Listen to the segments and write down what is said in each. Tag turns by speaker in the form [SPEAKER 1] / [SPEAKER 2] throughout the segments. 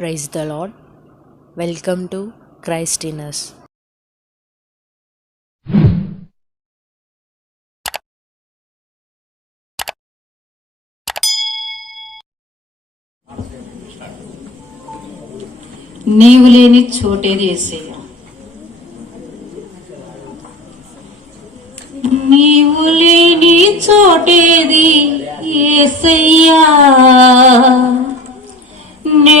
[SPEAKER 1] Praise the lord welcome to క్రైస్టినస్
[SPEAKER 2] నీవు లేని చోటేది ఏసయ్య. నీవు లేని చోటేది ఏసయ్యా. నే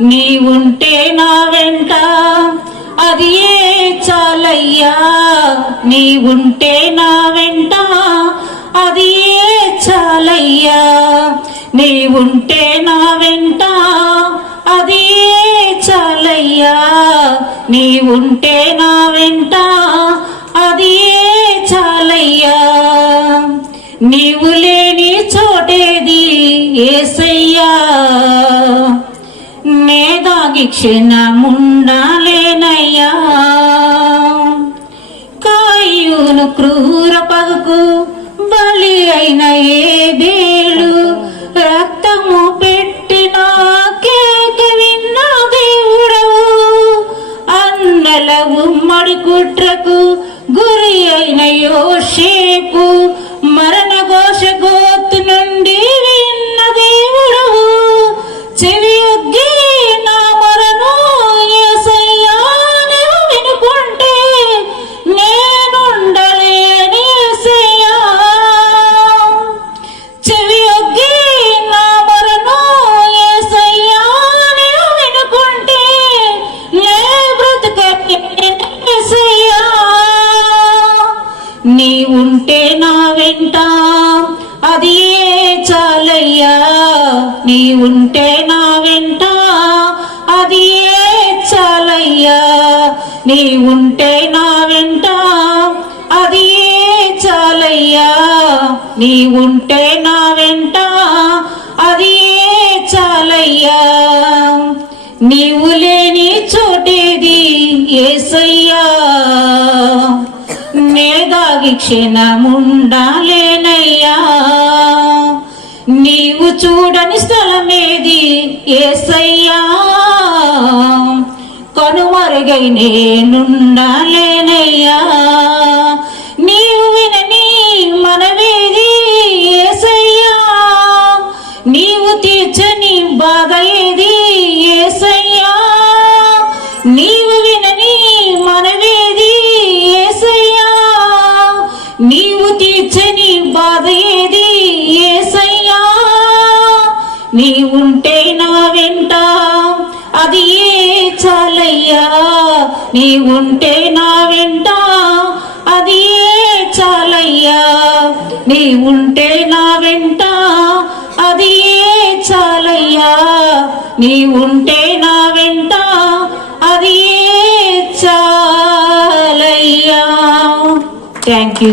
[SPEAKER 2] నీవుంటే నా వెంట అది ఏ చాలయ్యా? నీవుంటే నా వెంట అది ఏ చాలయ్యా? నీవుంటే నా వెంట అది ఏ చాలయ్యా? నీవుంటే నా వెంట అది ఏ చాలయ్యా? నీవు లేని చోటేది ఏసయ్యా? నేదాగి క్షణముండాలేనయ్యా. కాయును క్రూర పగకు బలి అయిన ఏ బేలు రక్తము పెట్టిన కేక విన్న దేవుడవు. అన్నల ఉమ్మడి కుట్రకు గురి అయిన యోషేపు నీ ఉంటే నా వెంట అది ఏ చాలయ్యా? నీవుంటే నా వెంట అది ఏ చాలయ్యా? నీ ఉంటే నా వెంట అది ఏ చాలయ్యా? నీవు లేని చోటేది ఏసయ్యా. నేదాగి క్షణముండాలేనయ్యా. నీవు చూడని స్థలమేది? ఏసయ్యా కనుమరుగై నేనుండాలేనయ్యా. నీవుంటే నా వెంట అది ఏ చాలయ్యా? నీవుంటే నా వెంట అది ఏ చాలయ్యా? నీవుంటే నా వెంట అది ఏ చాలయ్యా? నీవుంటే నా వెంట అది ఏ చాలయ్యా? Thank you